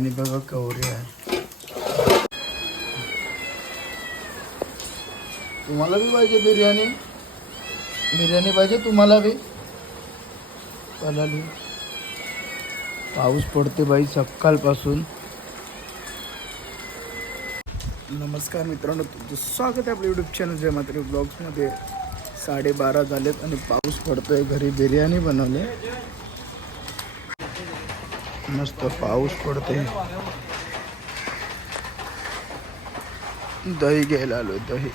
बिर्याणी बघा कवरी आहे तुम्हाला बी पाहिजे बिर्याणी? बिर्याणी पाहिजे तुम्हाला बी? पलाली. पाऊस पडते बाई सकाळपासून. नमस्कार मित्रांनो तुमचं स्वागत आहे आपलं यूट्यूब चॅनल जय मात्र ब्लॉग्समध्ये साडेबारा झालेत आणि पाऊस पडतोय घरी बिर्याणी बनवली. मस्त पाऊस पडते दही घ्यायला आलोय, दही.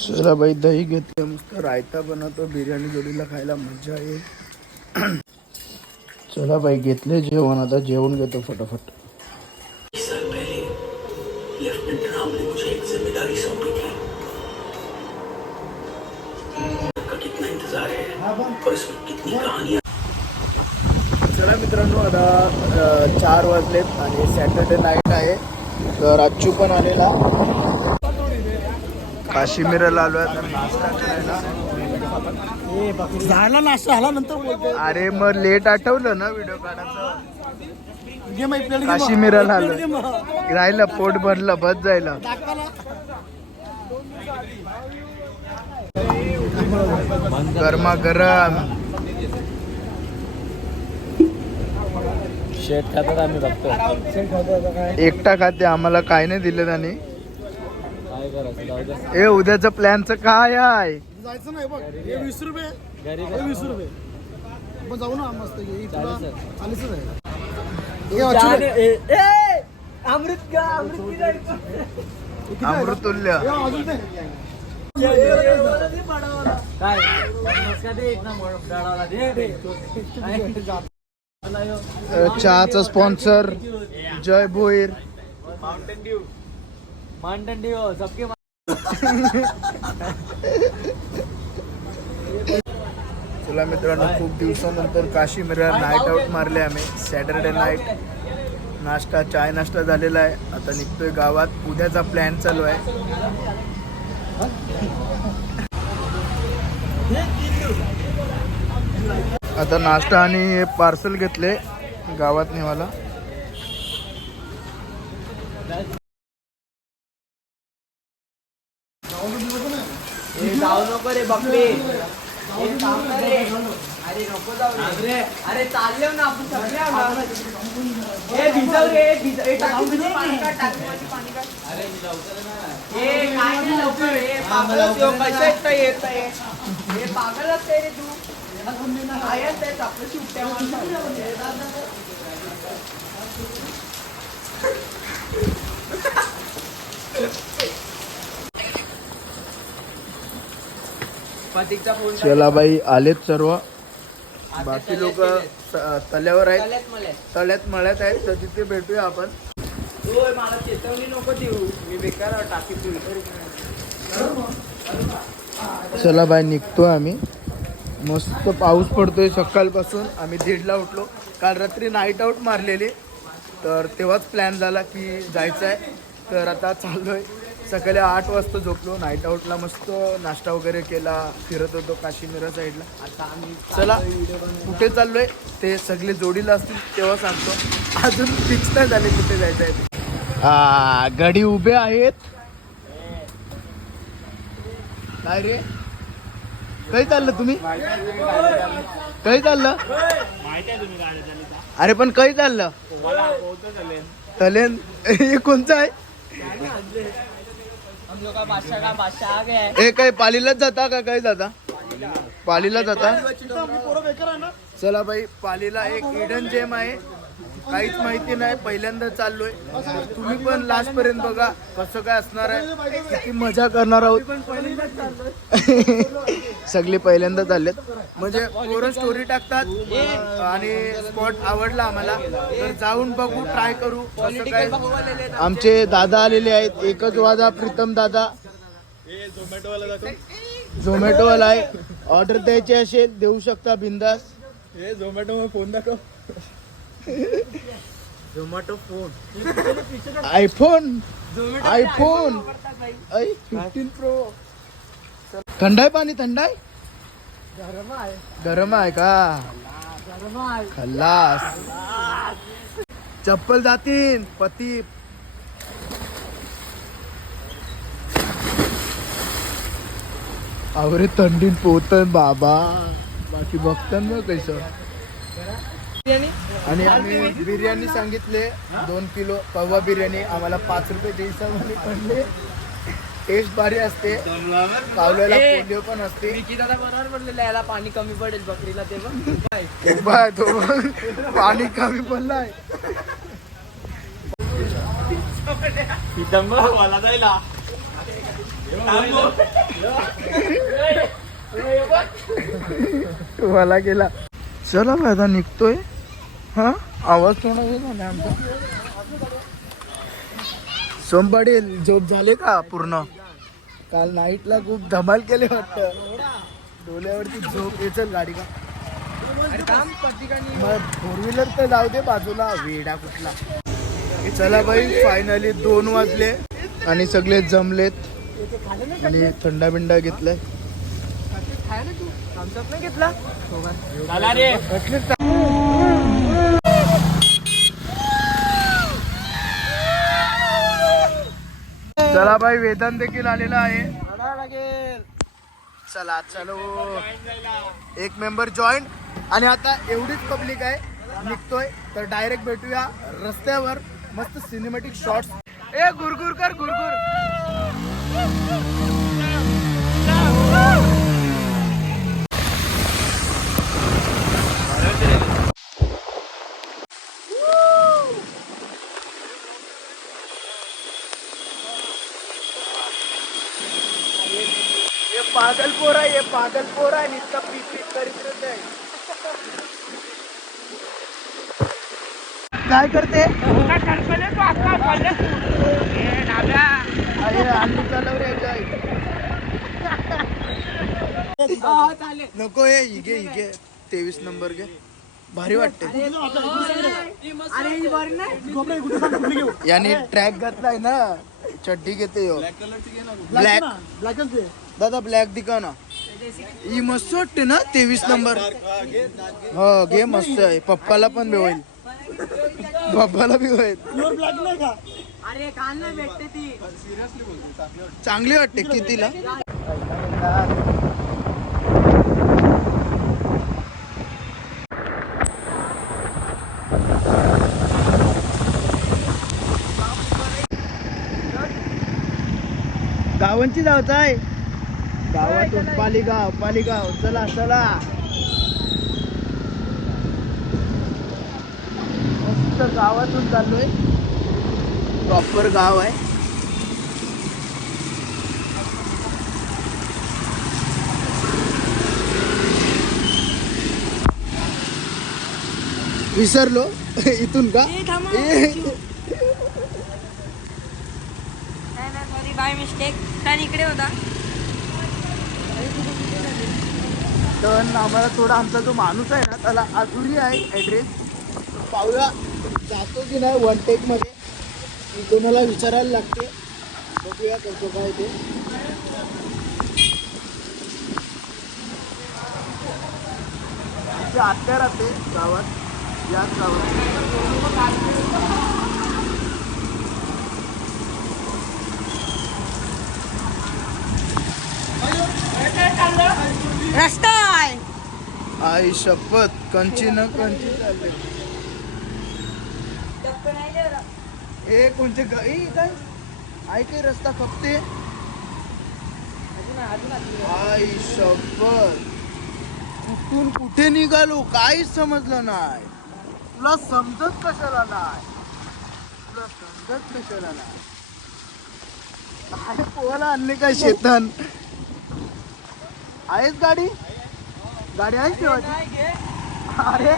चला बाई, दही घेतलं मस्त. रायता बनवतो, बिर्याणी जोडीला खायला मज़ा येईल. चला बाई, घेतले जेवण, आता जेवण घेतो फटाफट. और इसमें कितनी कहानियाँ चला मित्रांनो आता चार वाजलेत आणि सॅटर्डे नाईट आहे. तर अच्चू पण आलेला. काश्मीरला आलो आहे तर नाश्ता करायला. झाला नाश्ता झाला नंतर अरे मग लेट आठवलं ना व्हिडिओ काढायचं. काश्मीरला आलो. राहिलं पोट भरलं बस जायला. गरमा गरम शेट खातात आम्ही बघतो एकटा खाते आम्हाला काय नाही दिलं त्यांनी. काय करायचं जाऊ दे. ए उद्याचं प्लॅनचं काय आहे? जायचं नाही बघ. हे वीस रुपये. घरी हे वीस रुपये. आपण जाऊ ना मस्त. तुला आहे हे आहे. अमृत का अमृत किती आहे? अमृतुल्य. हे अजून ते. काय पन्नास का दे इतना डाळाला दे दे अ, चहाचा sponsor Jay Bhoir. Mountain Dew Mountain Dew सबके तुला मित्रांनो खूप दिवसानंतर काश्मीरला नाईट आऊट मारले आम्ही. सॅटरडे नाईट नाश्ता चाय नाश्ता झालेला आहे. आता निघतोय गावात. उद्याचा प्लॅन चालू आहे. आता नाश्ता आणि हे पार्सल घेतले गावात नेवाला. नको रे ना अरे अरे चालले ना आपण सगळे चला बाई आलेत सर्व. बाकी लोक तल्यावर आहेत. तळ्यात मळ्यात. आहेत तर तिथे भेटूया आपण. मला चेतवणी नको देऊ. मी बेकार टाकी चला बाय निघतोय आम्ही. मस्त पाऊस पडतोय सकाळपासून. आम्ही दीडला उठलो. काल रात्री नाईट आऊट मारलेली. तर तेव्हाच प्लॅन झाला की जायचं आहे तर आता चाललोय. सकाळी आठ वाजता झोपलो. नाईट आऊटला मस्त नाश्ता वगैरे केला. फिरत होतो काश्मीरा साईडला आता आम्ही चला कुठे चाललोय? ते सगळे जोडीला असतील तेव्हा सांगतो. अजून फिक्स नाही झाले कुठे जायचं आहे गाडी उभे आहेत. काय रे? काही चाललं तुम्ही? काही चाललं? अरे पण काही चाललं? तलेन. हे कोणतं आहे? हे काही पालीलाच जाता का? काही जाता? पालीला जाता? चला बाई पालीला एक इडन जेम आहे. काहीच माहिती नाही पहिल्यांदा चाललोय. तुम्ही पण लास्ट पर्यंत बघा कसं काय असणार आहे. किती मजा करणार आहोत. सगळी पहिल्यांदा चाललेत. म्हणजे पोरं स्टोरी टाकतात आणि स्पॉट आवडला आम्हाला. तर जाऊन बघू ट्राय करू कसं काय. आमचे दादा आलेले आहेत. एकच वाजा प्रीतम दादा. झोमॅटोवाला आहे. ऑर्डर द्यायची असेल देऊ शकता बिंदास. हे झोमॅटो फोन दाखव. झोमॅटो फोन आयफोन आयफोन ऐ फिफ्टीन प्रो थंड आहे पाणी थंड आहे गरम आहे का? खल्लास. चप्पल जातील पती. अवरे थंडीत पोहत बाबा. बाकी बघतात ना कसं आणि आम्ही बिर्याणी सांगितले दोन किलो कव्वा बिर्याणी आम्हाला पाच रुपयाच्या हिशोबाने पडले. टेस्ट भारी असते. पावल्याला ए! पोलिओ पण असते. दादा बरोबर म्हणलेलं याला पाणी कमी पडेल बकरीला ते बघ. पाणी कमी पडलाय. मला जायला. मला गेला. चला भाई आता निघतोय. हा? आवाज थोडा हे झाला आमचा. सोमवारी झोप झाले का पूर्ण? काल नाईटला खूप धमाल केले वाटत. डोल्यावरती झोप येचल गाडी का? मग फोर व्हीलर तर जाऊ दे बाजूला वेडा कुठला. चला बाई फायनली दोन वाजले आणि सगळे जमलेत. आणि थंडा बिंडा घेतलाय घेतला? चला भाई वेदन देखील आलेला आहे. चला चलो. एक मेंबर जॉईन आणि आता एवढीच पब्लिक आहे. निघतोय. तर डायरेक्ट भेटूया रस्त्यावर. मस्त सिनेमॅटिक शॉट्स ए गुरगुर कर गुरगुर ये पागल पोरा ये पागल पोरा आहे. नुसतं पीत पीत करीत आहे काय करते अरे आलू चालव रे काय नको हे हिगे हिगे तेवीस नंबर घे. भारी वाटते. ही याने ट्रॅक घातलाय ना. चड्डी घेते यो. ब्लॅक दादा ब्लॅक दिका ना. ही मस्त वाटते ना तेवीस नंबर हो घे मस्त आहे. पप्पाला पण होईल पप्पाला बी होईल चांगली वाटते कितीला गावांची जायचं आहे गावातून पालीगाव पालीगाव. चला चला. मस्त गावातून चाललोय. प्रॉपर गाव आहे. विसरलो. इथून का ए, सॉरी बाय मिस्टेक कारण इकडे होता तर आम्हाला थोडा आमचा जो माणूस आहे ना त्याला अजूनही आहे ॲड्रेस पाहूया जातो की नाही वन टेकमध्ये मी कोणाला विचारायला लागते? बघूया कसं काय ते. तिथे आत्या राहते गावात. याच गावात. रस्ता आहे. आई शपथ कंची न कंची. चालले ए कोणते ग काय आई काही रस्ता खपते आई शपथ. कुठून कुठे निघालो? काहीच समजलं नाही. तुला समजत कशाला नाही? तुला समजत कशाला नाही? काय पोहायला आणले काय शेतान? आहेच गाडी? गाडी आहे ठेवायची अरे.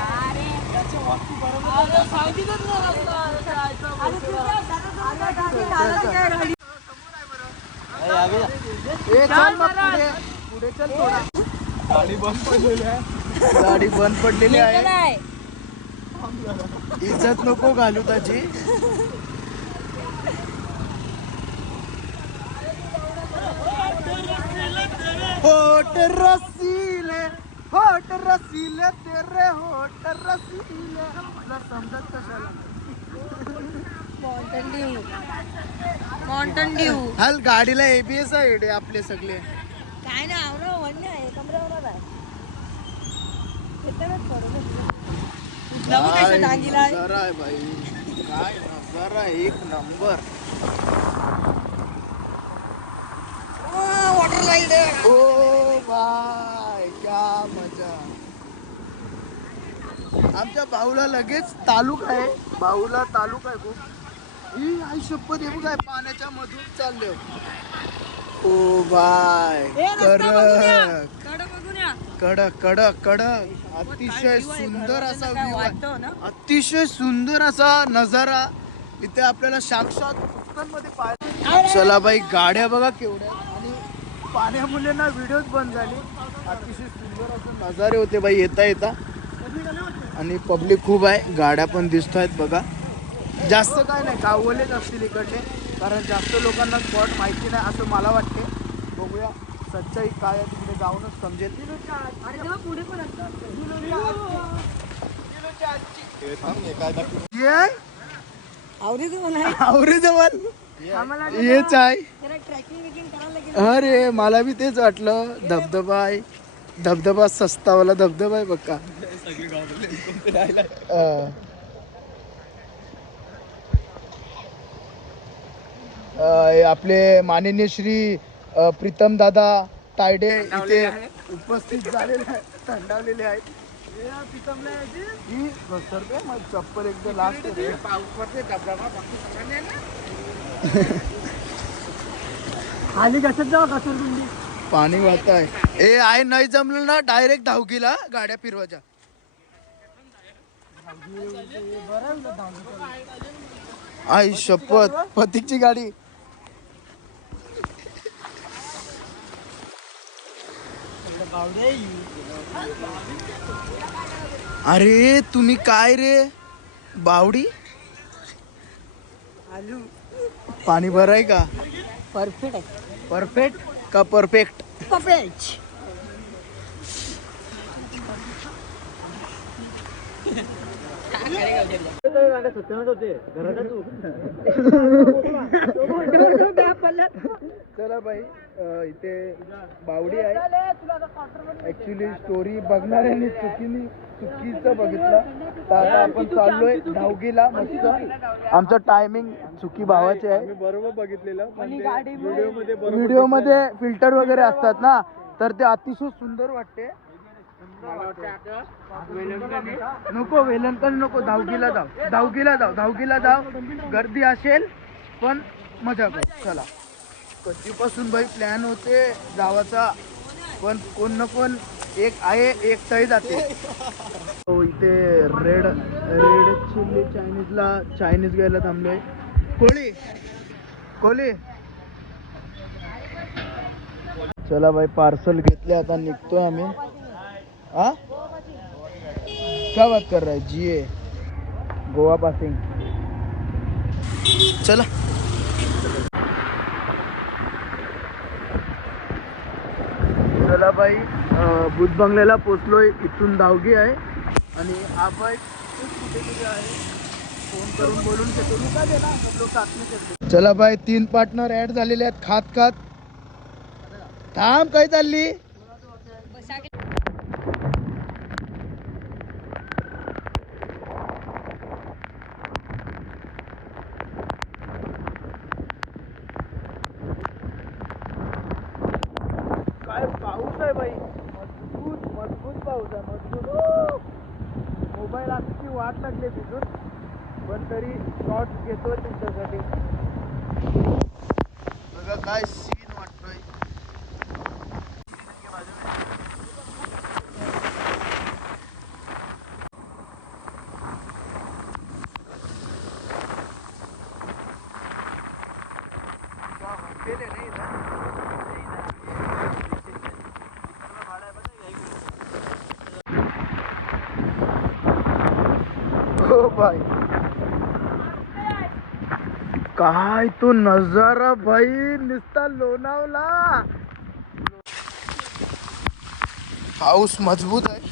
ए, चल मग पुढे. पुढे चल थोडा. गाडी बंद पडलेली आहे. गाडी बंद पडलेली आहे. इज्जत नको घालू त्याची होट रसीले होट रसीले तेरे होट रसीले. तुला समजत कशाला? माउंटन ड्यू हाल गाडीला एबीएस आहे आपले सगळे. काय नाही आवरा आहे आहे. काय एक नंबर. वॉटर राईड ओ बाय क्या मजा आमच्या भाऊला लगेच तालुक आहे. भाऊला तालुक आहे खूप. ही आई शपथ हे काय पाण्याच्या मधून चालले ओ बाय. कडक. कडक कडक कडक अतिशय सुंदर असा view आहे. ना? अतिशय सुंदर असा नजारा इथे आपल्याला साक्षात मध्ये पाहायला चला बाई गाड्या बघा केवढ्या. आणि पाण्यामुळे ना व्हिडिओज बंद झाली. अतिशय सुंदर असे नजारे होते बाई येता येता. आणि पब्लिक खूप आहे. गाड्या पण दिसत आहेत बघा. जास्त काय नाही गावलेच असतील इकडचे. कारण जास्त लोकांना स्पॉट माहिती नाही असं मला वाटते. बघूया सच्चाई काय आहे तिकडे जाऊनच समजेल. हेच आहे. जरा ट्रॅकिंग विकिंग करायला गेलं अरे मला बी तेच वाटलं. धबधबा आहे. धबधबा सस्तावाला धबधबा आहे बघा अं, आपले माननीय श्री प्रीतम दादा तायडे इथे उपस्थित झालेले आहेत. थंडावलेले आहेत. ही घसरते चप्पल एकदा लास्ट खाली कसं जाऊ कसं तुमची पाणी वाहत आहे ए आहे नाही जमलं ना डायरेक्ट धावकीला गाड्या फिरवायच्या. आई शपथ प्रतीकची गाडी. अरे तुम्ही काय रे? बावडी? पाणी भर आहे का? परफेक्ट आहे. परफेक्ट का परफेक्ट परफेक्ट चला बाई इथे बावडी आहे. ऍक्च्युली स्टोरी बघणाऱ्यांनी चुकीने चुकीचं बघितलं. तर आता आपण चाललोय धावगीला मस्त. आमचं टायमिंग चुकी भावाचे आहे. बरोबर बघितलेलं. पण व्हिडिओमध्ये व्हिडिओमध्ये फिल्टर वगैरे असतात ना तर ते अतिशय सुंदर वाटते. नको वेलंकन नको. धावगीला जाऊ धावकीला जाऊ धावगीला जाऊ गर्दी असेल पण मजा कर. चला. कधीपासून बाई प्लॅन होते जावाचा पण कोण ना कोण एक आहे एक तय जाते. हो इथे रेड रेड चिल्ली चायनीजला चायनीज घ्यायला थांबलोय. कोळी कोळी चला भाई पार्सल घेतले आता निघतोय आम्ही. हा? क्या बात कर रहा है? जिए। गोवा पासिंग चला। चला बाई भूत बंगल्याला पोचलोय. इथून धावगी आहे. आणि हा बाईक कुठे कुठे आहे फोन करून बोलून घेतो मी का देना लोक लोग साथ चला बाई तीन पार्टनर ऍड झालेले आहेत. खात खात थांब काय चालली काय पाऊस आहे बाई मजबूत मजबूत पाऊस आहे मजबूत मोबाईल अख्खी वाट लागली तिथून पण तरी शॉट घेतोय तुमच्यासाठी बघा काय सीन वाटतोय भाई काय तो नजारा भाई नुसता लोणावला. पाऊस मजबूत आहे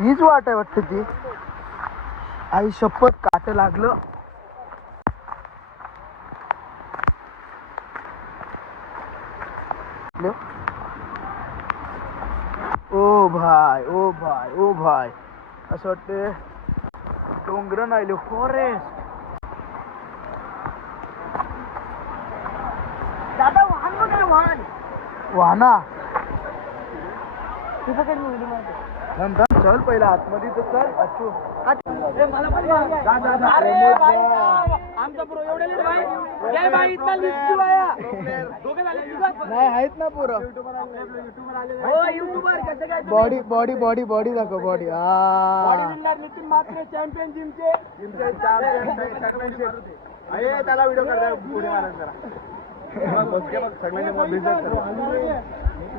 हीच वाट आहे वाटतं ती. आई शपथ काट लागलं. ओ भाय ओ भाय ओ भाय असं वाटते डोंगर नाही फॉरेस्ट दादा वाहन बघ वाहन? वाहना. तिथं काही मुलगी मारते. चल पहिला आतमध्ये तर चल. अरे लिहितो. नाही आहेत ना पोरं? बॉडी बॉडी बॉडी बॉडी दाखव बॉडी हा नितीन म्हात्रे, champion जिमचे. त्याला व्हिडिओ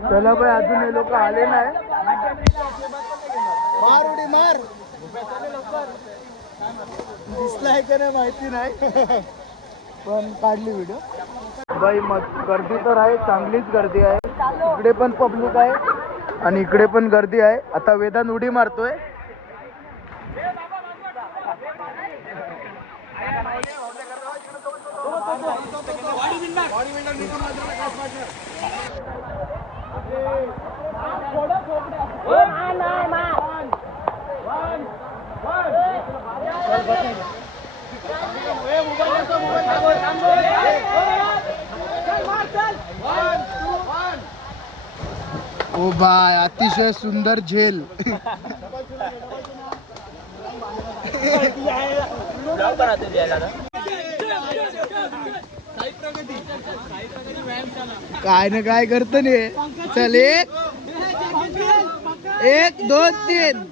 चला बाई अजून हे लोक आले नाही. मार. उडी मार दिसलाय का नाही माहिती नाही. पण काढली व्हिडिओ बाई मग गर्दी तर आहे चांगलीच गर्दी आहे. इकडे पण पब्लिक आहे आणि इकडे पण गर्दी आहे. आता वेदांत उडी मारतोय. ओ बाय अतिशय सुंदर झेल. काय ना काय करत नाही चल एक. एक दोन तीन.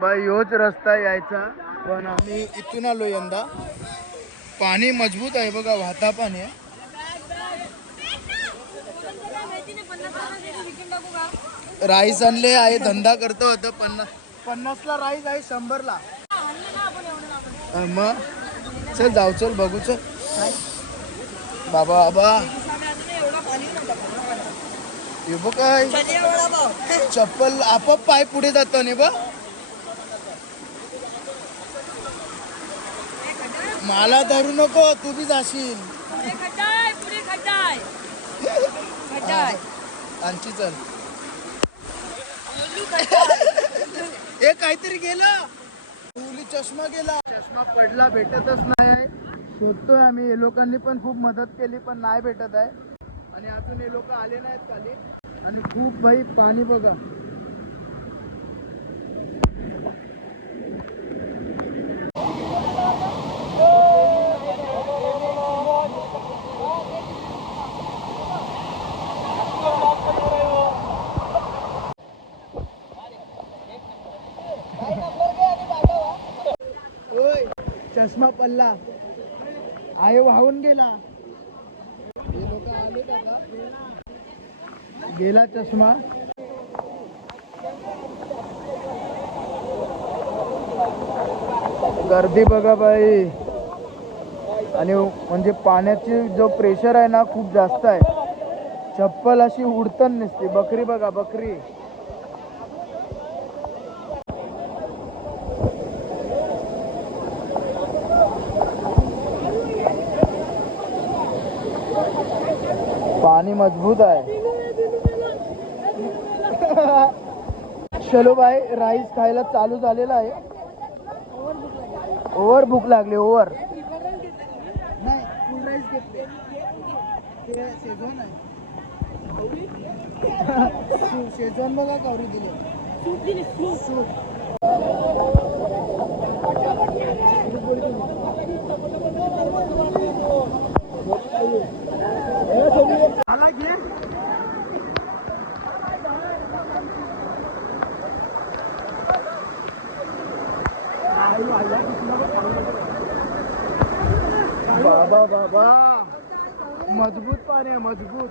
बाई योच रस्ता यायचा. पण आम्ही इथून आलो यंदा. पाणी मजबूत आहे बघा वाहता पाणी आहे. राईस आणले आहे धंदा करतो होतं पन्नास पन्नासला राईस आहे शंभरला. मग? चल जाऊ चल बघू चल. बाबा बाबा. हे बघ काय. चप्पल आपोआप पाय पुढे जातो ने बघ. मला धरू नको तू बी जाशील. आणखी चल. हे काहीतरी गेलं. चष्मा गेला. चष्मा पडला भेटतच नाही आहे. शोधतोय आम्ही. हे लोकांनी पण खूप मदत केली पण नाही भेटत आहे. आणि अजून हे लोक आले नाहीत खाली. आणि खूप भाई पाणी बघा. चष्मा पडला. आहे वाहून गेला. गेला चष्मा. गर्दी बघा बाई. आणि म्हणजे पाण्याची जो प्रेशर आहे ना खूप जास्त आहे. चप्पल अशी उडतन नसते बकरी बघा बकरी. पाणी मजबूत आहे. चलो बाय राईस खायला चालू झालेला आहे. ओव्हर भूक लागली ओव्हर. नाही फुल राईस घेतले. ते शेजवान आहे. शेजवान बघा कवरी दिली सूप बाबा बाबा मजबूत. मजबूत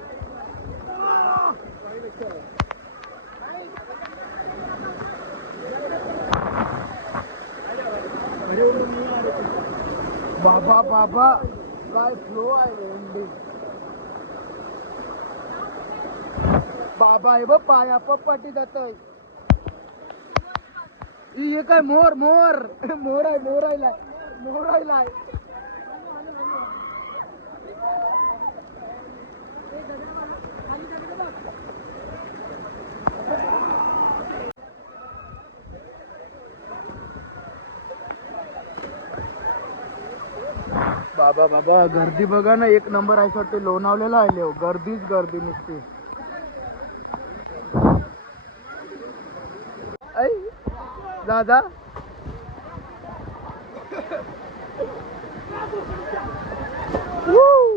बाबा बाबा काय फ्लो आहे एंडी बाबा हे बा पाया पप्पाटी जात हे काय मोर मोर. मोर आहे मोर आयलाय मोर आयलाय बाबा बाबा गर्दी बघा ना एक नंबर आहे वाटते लोणावलेला आले हो. गर्दीच गर्दी नुसती. ऐ दादा. Woo!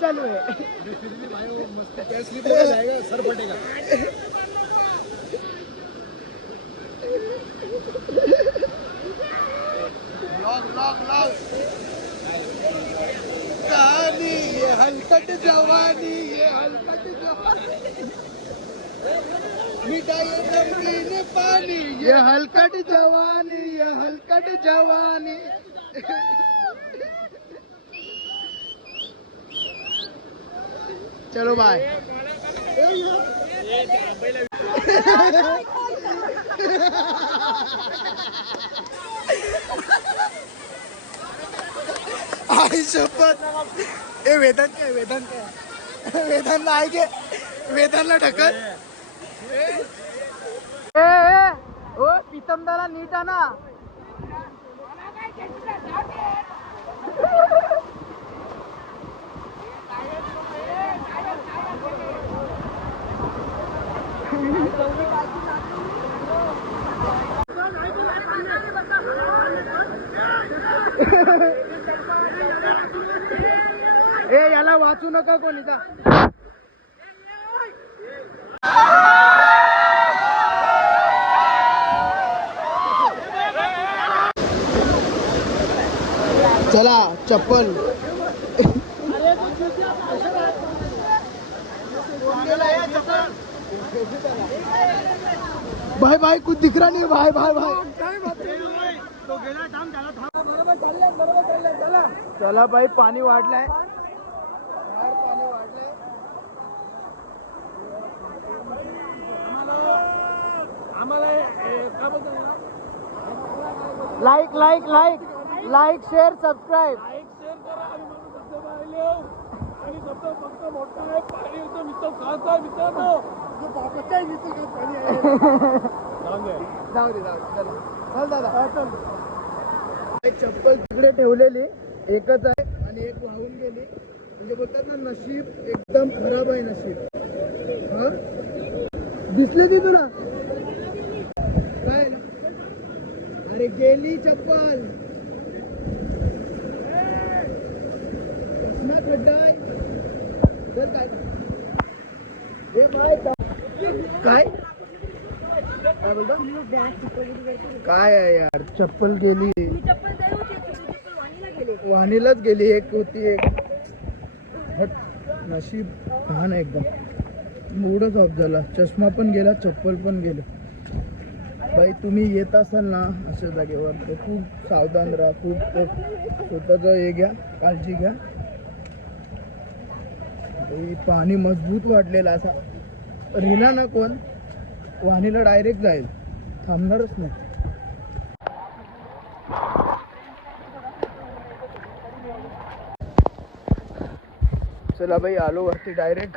चालू आहे कहानी ये हलकट जवानी, ये हलकट जवानी। नमकीन, पानी, ये हलकट जवानी, ये हलकट जवानी। चलो बाय आई शपथ। ए वेदांत काय वेदांत काय वेदांतला आहे के। वेदांतला ढकल। ए ए, ओ पितमदाला नीट आणा ए याला वाचू नका कोणी का चला चप्पल. भाई भाई कुछ दिख रहा नहीं भाई भाई भाई। चला भाई पाणी वाढलाय. वाढलंय like like like like share subscribe जाऊ दे मित्र दे चल चल. दादा. चल. एक चप्पल तिकडे ठेवलेली एकच आहे आणि एक वाहून गेली. म्हणजे बोलतात ना नशीब एकदम खराब आहे नशीब. हा? दिसली ती तुला? काय? अरे गेली चप्पल. खड्डा आहे. काय? हे काय? काय आहे यार? चप्पल गेली. वाणीलाच गेली एक होती एक. हट नशीब घाण आहे एकदम. मूडच ऑफ झाला. चष्मा पण गेला चप्पल पण गेलं. बाई तुम्ही येत असाल ना अशा जागेवर तर खूप सावधान राहा खूप स्वतःचं हे घ्या काळजी घ्या. बाई, पाणी मजबूत वाटलेलं असा. रिला ना कोण? वाणीला डायरेक्ट जाईल. थांबणारच नाही. चला बाई आलो वरती डायरेक्ट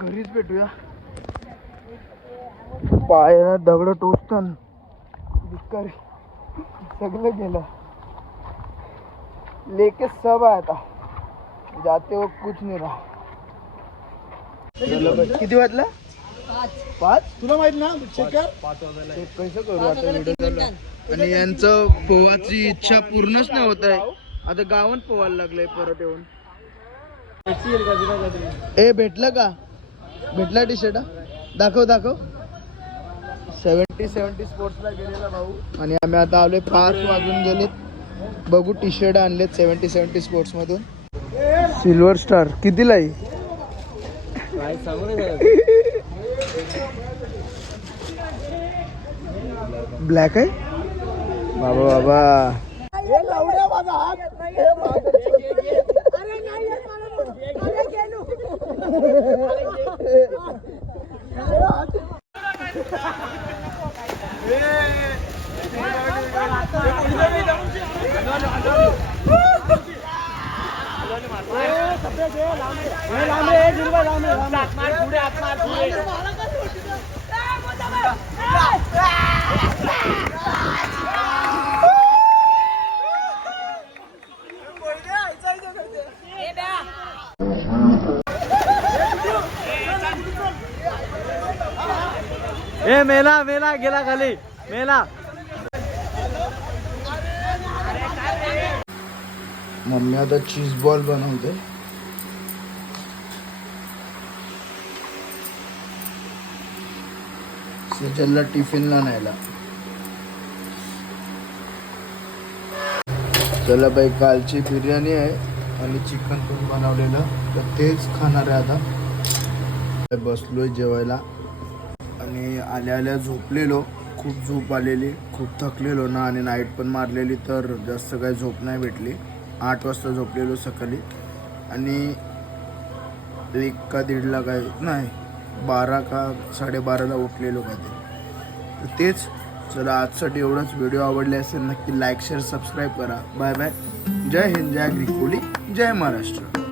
घरीच भेटूया. पायाला दगड टोचतान भिकारी सगळं गेलं. लेके सब आहे आता. जाते हो कुछ नाही रहा किती वाजला? पाच? तुला माहीत ना चेक कर. चेक कसं करू आता व्हिडिओ. आणि यांचं पोवाची इच्छा पूर्णच नाही होत आहे. आता गावात पोवायला लागलंय परत येऊन. ए भेटलं का? भेटला टी शर्ट दाखव. दाखव सेवन्टी सेवन्टी स्पोर्ट्सला गेलेला भाऊ. आणि आम्ही आता आलोय पाच वाजून गेलेत. बघू टी शर्ट आणलेत सेवन्टी सेवन्टी स्पोर्ट्स मधून. सिल्वर स्टार कितीला आहे? ब्लॅक आहे बाबा बाबा। ए मेला मेला गेला खाली. मेला. मम्मी आता चीज बॉल बनवते. सजलला टिफिनला न्यायला. चला बाई कालची बिर्याणी आहे आणि चिकन पण बनवलेलं. तर तेच खाणार आहे आता. बसलोय जेवायला. आणि आल्या आल्या झोपलेलो. खूप झोप आलेली खूप थकलेलो ना. आणि नाईट पण मारलेली तर जास्त काही झोप नाही भेटली. आठ वाजता झोपलेलो सकाळी. आणि एक का दीडला काय नाही. बारा का साडेबाराला उठलेलो का ते. तर तेच चला आजसाठी एवढंच. व्हिडिओ आवडले असेल नक्की लाईक शेअर सबस्क्राईब करा. बाय बाय जय हिंद जय ग्रीक जय महाराष्ट्र.